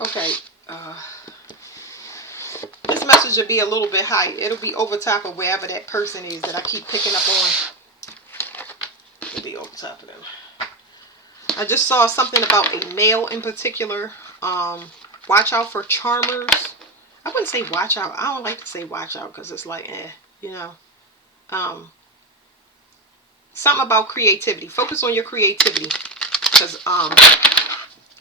Okay. This message will be a little bit high. It'll be over top of wherever that person is that I keep picking up on. It'll be over top of them. I just saw something about a male in particular. Watch out for charmers. I wouldn't say watch out. I don't like to say watch out because it's like, you know. Something about creativity. Focus on your creativity. Because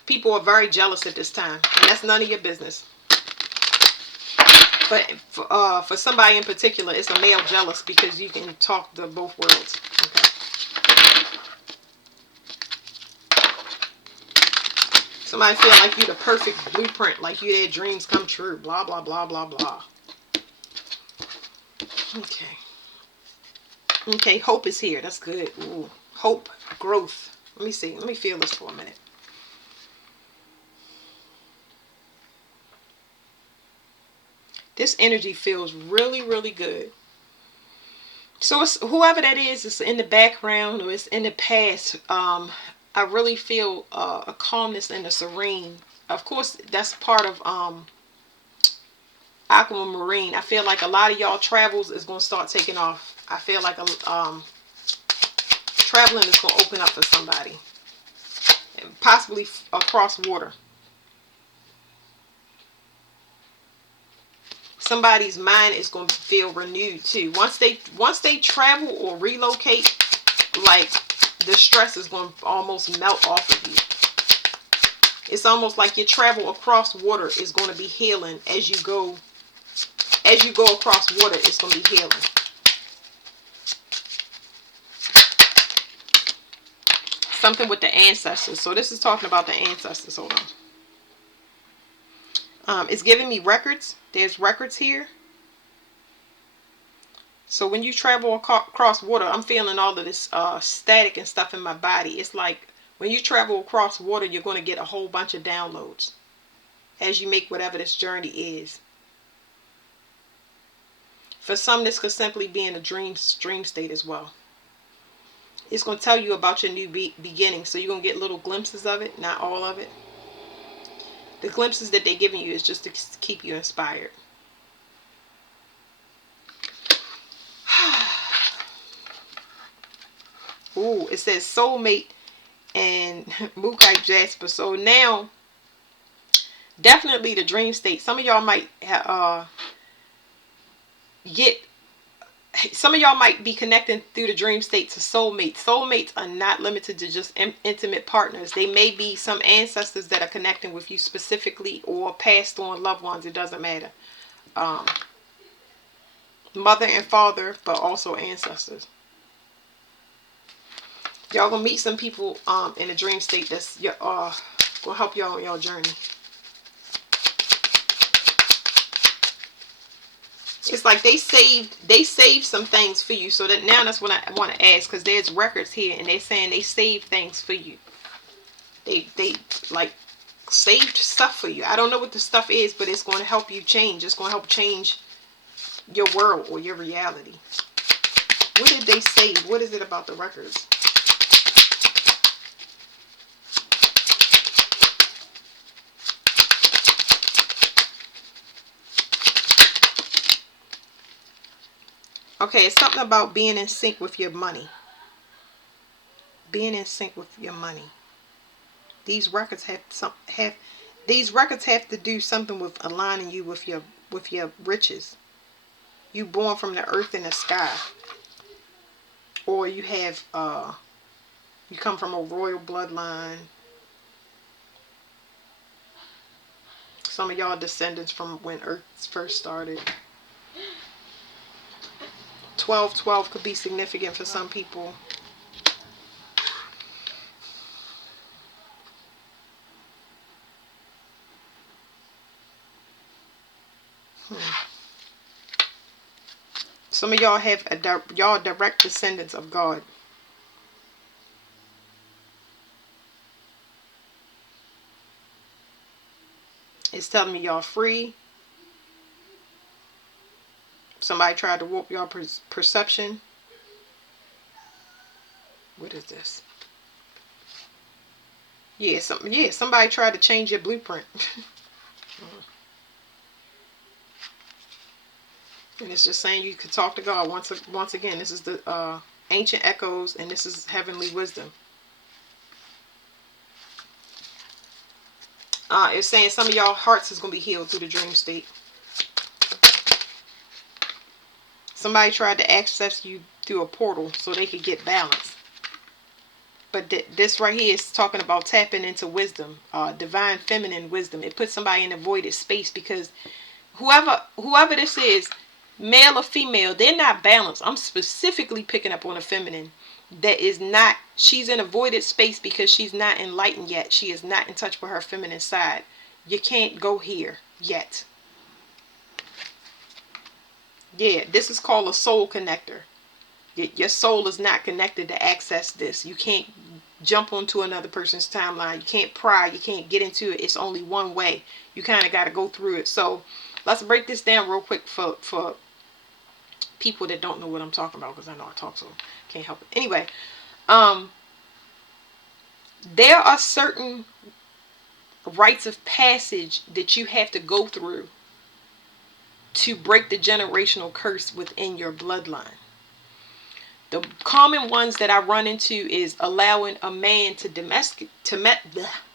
people are very jealous at this time. And that's none of your business. But for somebody in particular, it's a male jealous because you can talk to both worlds. Okay. Somebody feel like you the perfect blueprint, like you their dreams come true. Blah, blah, blah, blah, blah. Okay. Okay, hope is here. That's good. Ooh. Hope, growth. Let me see. Let me feel this for a minute. This energy feels really, really good. So it's whoever that is, it's in the background or it's in the past. I really feel a calmness and a serene. Of course, that's part of aquamarine. I feel like a lot of y'all travels is going to start taking off. I feel like traveling is going to open up for somebody, and possibly across water. Somebody's mind is going to feel renewed too. Once they travel or relocate, like the stress is going to almost melt off of you. It's almost like your travel across water is going to be healing as you go. As you go across water, it's going to be healing. Something with the ancestors. So this is talking about the ancestors. Hold on. It's giving me records. There's records here. So when you travel across water, I'm feeling all of this static and stuff in my body. It's like when you travel across water, you're going to get a whole bunch of downloads as you make whatever this journey is. For some, this could simply be in a dream state as well. It's going to tell you about your new beginning. So you're going to get little glimpses of it, not all of it. The glimpses that they're giving you is just to keep you inspired. Ooh, it says soulmate and Mookai Jasper. So now, definitely the dream state. Some of y'all might get. Some of y'all might be connecting through the dream state to soulmates. Soulmates are not limited to just intimate partners. They may be some ancestors that are connecting with you specifically, or passed on loved ones. It doesn't matter. Mother and father, but also ancestors. Y'all gonna meet some people in a dream state that's gonna help y'all on your journey. It's like they saved some things for you, so that now that's what I want to ask, because there's records here and they're saying they saved things for you. They like saved stuff for you. I don't know what the stuff is, but it's going to help you change. It's going to help change your world or your reality. What did they save? What is it about the records? Okay, it's something about being in sync with your money. Being in sync with your money. These records these records have to do something with aligning you with your riches. You born from the earth and the sky, or you have you come from a royal bloodline. Some of y'all descendants from when Earth first started. 1212 could be significant for some people. Some of y'all have y'all direct descendants of God. It's telling me y'all free. Somebody tried to warp y'all perception. What is this? Yeah, somebody tried to change your blueprint. And it's just saying you could talk to God. Once again, this is the ancient echoes, and this is heavenly wisdom. It's saying some of y'all hearts is going to be healed through the dream state. Somebody tried to access you through a portal so they could get balance. But this right here is talking about tapping into wisdom, divine feminine wisdom. It puts somebody in a voided space because whoever this is, male or female, they're not balanced. I'm specifically picking up on a feminine that is not. She's in a voided space because she's not enlightened yet. She is not in touch with her feminine side. You can't go here yet. Yeah, this is called a soul connector. Your soul is not connected to access this. You can't jump onto another person's timeline. You can't pry. You can't get into it. It's only one way. You kind of got to go through it. So let's break this down real quick for people that don't know what I'm talking about, because I know I talk, so can't help it. Anyway, there are certain rites of passage that you have to go through to break the generational curse within your bloodline. The common ones that I run into is allowing a man to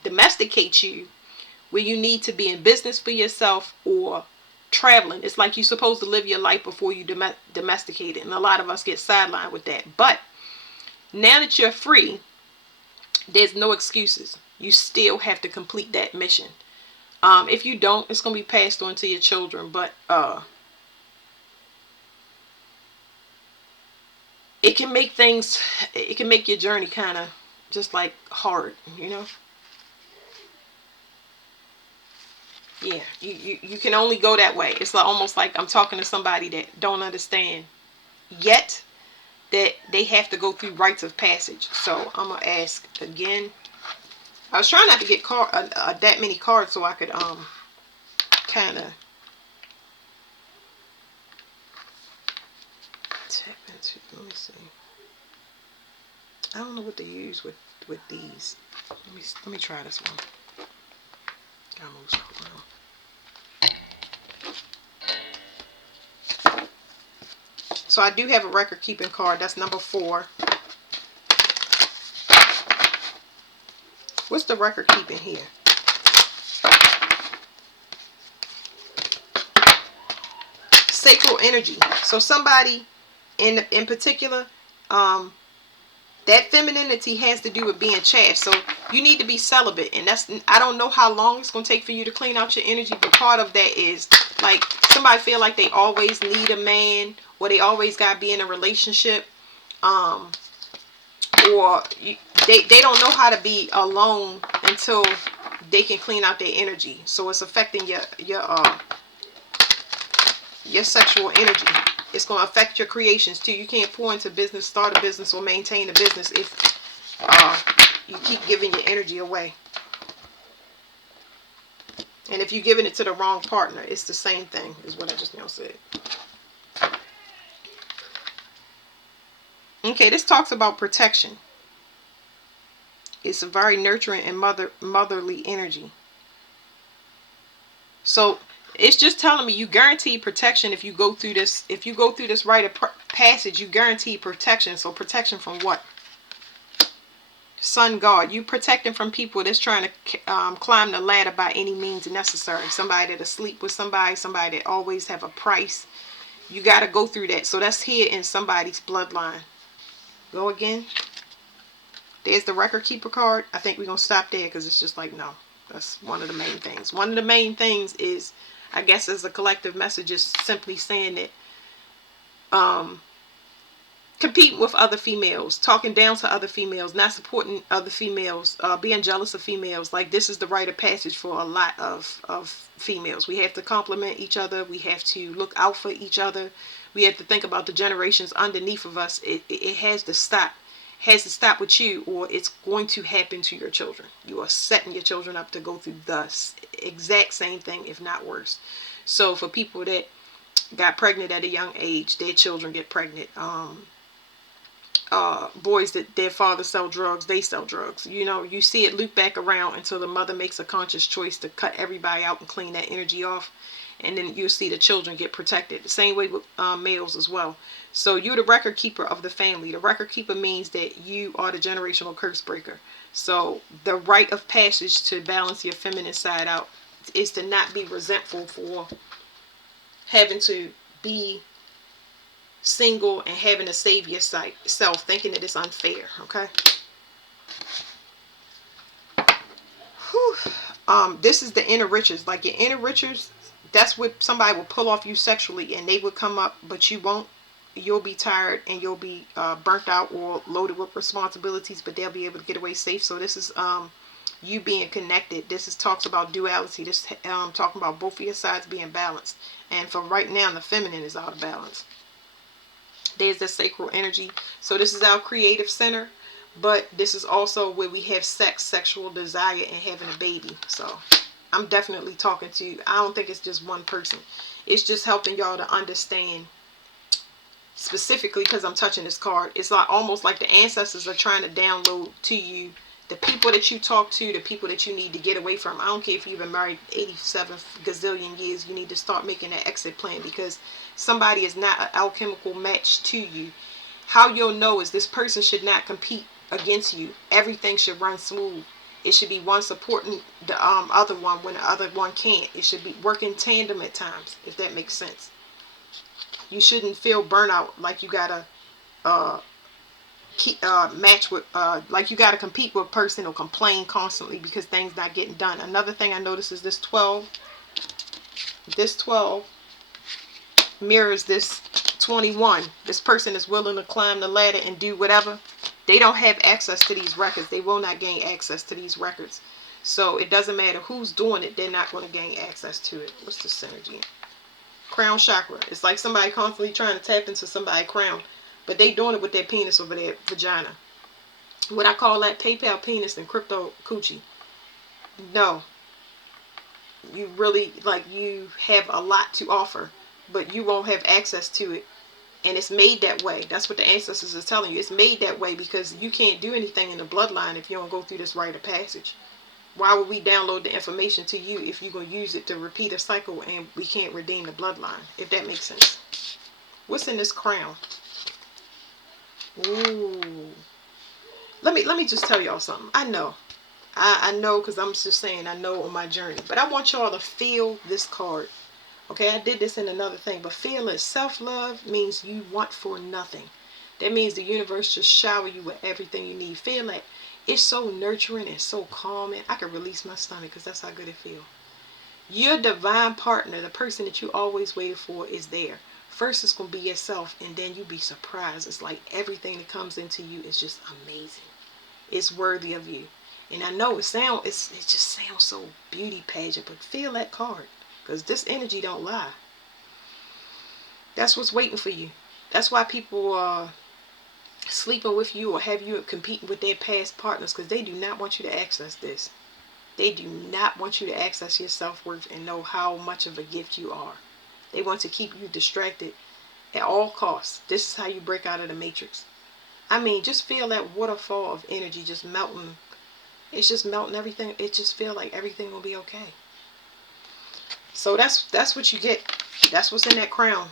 domesticate you, where you need to be in business for yourself or traveling. It's like you're supposed to live your life before you domesticate it. And a lot of us get sidelined with that. But now that you're free, there's no excuses. You still have to complete that mission. If you don't, it's going to be passed on to your children. But it can make your journey kind of just like hard, you know? Yeah, you can only go that way. It's like almost like I'm talking to somebody that don't understand yet that they have to go through rites of passage. So I'm gonna ask again. I was trying not to get that many cards so I could kind of tap into. Let me see. I don't know what to use with these. Let me try this one. Gotta move stuff around. So I do have a record keeping card. That's number 4. What's the record keeping here? Sacral energy. So somebody in particular, that femininity has to do with being chaste. So you need to be celibate, and I don't know how long it's going to take for you to clean out your energy, but part of that is like somebody feel like they always need a man, or they always got to be in a relationship, or they don't know how to be alone until they can clean out their energy. So it's affecting your sexual energy. It's going to affect your creations too. You can't pour into business, start a business, or maintain a business if you keep giving your energy away. And if you're giving it to the wrong partner, it's the same thing, is what I just now said. Okay, this talks about protection. It's a very nurturing and motherly energy. So it's just telling me you guarantee protection if you go through this. If you go through this rite of passage, you guarantee protection. So protection from what? Sun God. You protecting from people that's trying to climb the ladder by any means necessary. Somebody that sleep with somebody that always have a price. You got to go through that. So that's here in somebody's bloodline. Go again. There's the record keeper card. I think we're going to stop there because it's just like, no. That's one of the main things. One of the main things is, I guess as a collective message, is simply saying that competing with other females, talking down to other females, not supporting other females, being jealous of females. Like, this is the rite of passage for a lot of females. We have to compliment each other. We have to look out for each other. We have to think about the generations underneath of us. It has to stop. Has to stop with you, or it's going to happen to your children. You are setting your children up to go through the exact same thing, if not worse. So for people that got pregnant at a young age, their children get pregnant. Boys that their father sell drugs, they sell drugs. You know, you see it loop back around until the mother makes a conscious choice to cut everybody out and clean that energy off. and then you'll see the children get protected. The same way with males as well. So you're the record keeper of the family. The record keeper means that you are the generational curse breaker. So the rite of passage to balance your feminine side out is to not be resentful for having to be single and having to save yourself, thinking that it's unfair. Okay. Whew. This is the inner riches. Like your inner riches, that's what somebody will pull off you sexually, and they will come up, but you won't. You'll be tired and you'll be burnt out or loaded with responsibilities, but they'll be able to get away safe. So this is you being connected. This is talks about duality. This talking about both of your sides being balanced. And for right now, the feminine is out of balance. There's the sacral energy. So this is our creative center, but this is also where we have sex, sexual desire, and having a baby. So I'm definitely talking to you. I don't think it's just one person. It's just helping y'all to understand specifically, because I'm touching this card. It's like almost like the ancestors are trying to download to you the people that you talk to, the people that you need to get away from. I don't care if you've been married 87 gazillion years. You need to start making that exit plan, because somebody is not an alchemical match to you. How you'll know is this person should not compete against you. Everything should run smooth. It should be one supporting the other one when the other one can't. It should be working tandem at times, if that makes sense. You shouldn't feel burnout like you gotta match with like you gotta compete with a person or complain constantly because things not getting done. Another thing I notice is this 12. This 12 mirrors this 21. This person is willing to climb the ladder and do whatever. They don't have access to these records. They will not gain access to these records. So it doesn't matter who's doing it. They're not going to gain access to it. What's the synergy? Crown chakra. It's like somebody constantly trying to tap into somebody's crown, but they doing it with their penis over their vagina. What I call that PayPal penis and crypto coochie. No. You really, like, you have a lot to offer, but you won't have access to it. And it's made that way. That's what the ancestors are telling you. It's made that way because you can't do anything in the bloodline if you don't go through this rite of passage. Why would we download the information to you if you're going to use it to repeat a cycle and we can't redeem the bloodline? If that makes sense. What's in this crown? Ooh. Let me just tell y'all something. I know. I know, because I'm just saying I know on my journey. But I want y'all to feel this card. Okay, I did this in another thing. But feel it. Self-love means you want for nothing. That means the universe just shower you with everything you need. Feel that. It's so nurturing and so calming. I can release my stomach because that's how good it feels. Your divine partner, the person that you always waited for, is there. First it's going to be yourself, and then you be surprised. It's like everything that comes into you is just amazing. It's worthy of you. And I know it just sounds so beauty pageant, but feel that card, because this energy don't lie. That's what's waiting for you. That's why people are sleeping with you or have you competing with their past partners, because they do not want you to access this. They do not want you to access your self-worth and know how much of a gift you are. They want to keep you distracted at all costs. This is how you break out of the matrix. I mean, just feel that waterfall of energy just melting. It's just melting everything. It just feels like everything will be okay. So that's what you get. That's what's in that crown.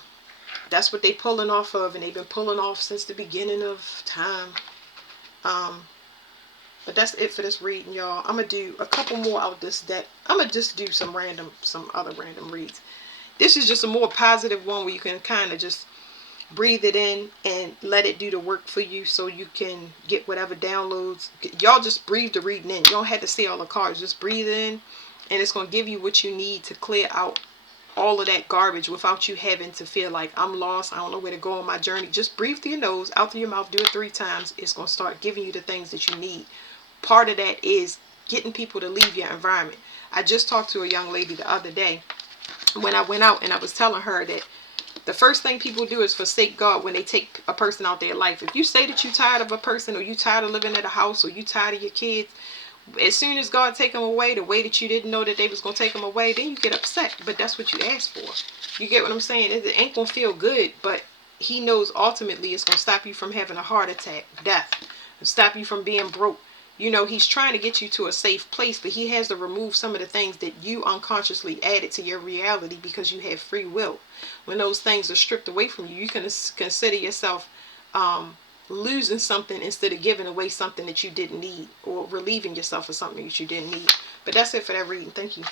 That's what they pulling off of, and they've been pulling off since the beginning of time. But that's it for this reading, y'all. I'm gonna do a couple more out of this deck. I'm gonna just do some other random reads. This is just a more positive one where you can kind of just breathe it in and let it do the work for you, so you can get whatever downloads. Y'all just breathe the reading in. You don't have to see all the cards. Just breathe in, and it's gonna give you what you need to clear out all of that garbage without you having to feel like I'm lost. I don't know where to go on my journey. Just breathe through your nose, out through your mouth. Do it 3 times. It's going to start giving you the things that you need. Part of that is getting people to leave your environment. I just talked to a young lady the other day when I went out, and I was telling her that the first thing people do is forsake God when they take a person out their life. If you say that you're tired of a person, or you tired of living at a house, or you tired of your kids, as soon as God take them away the way that you didn't know that they was going to take them away, then you get upset. But that's what you asked for. You get what I'm saying? It ain't going to feel good, but he knows ultimately it's going to stop you from having a heart attack, death, stop you from being broke. You know, he's trying to get you to a safe place, but he has to remove some of the things that you unconsciously added to your reality because you have free will. When those things are stripped away from you, you can consider yourself losing something instead of giving away something that you didn't need, or relieving yourself of something that you didn't need. But that's it for that reading. Thank you.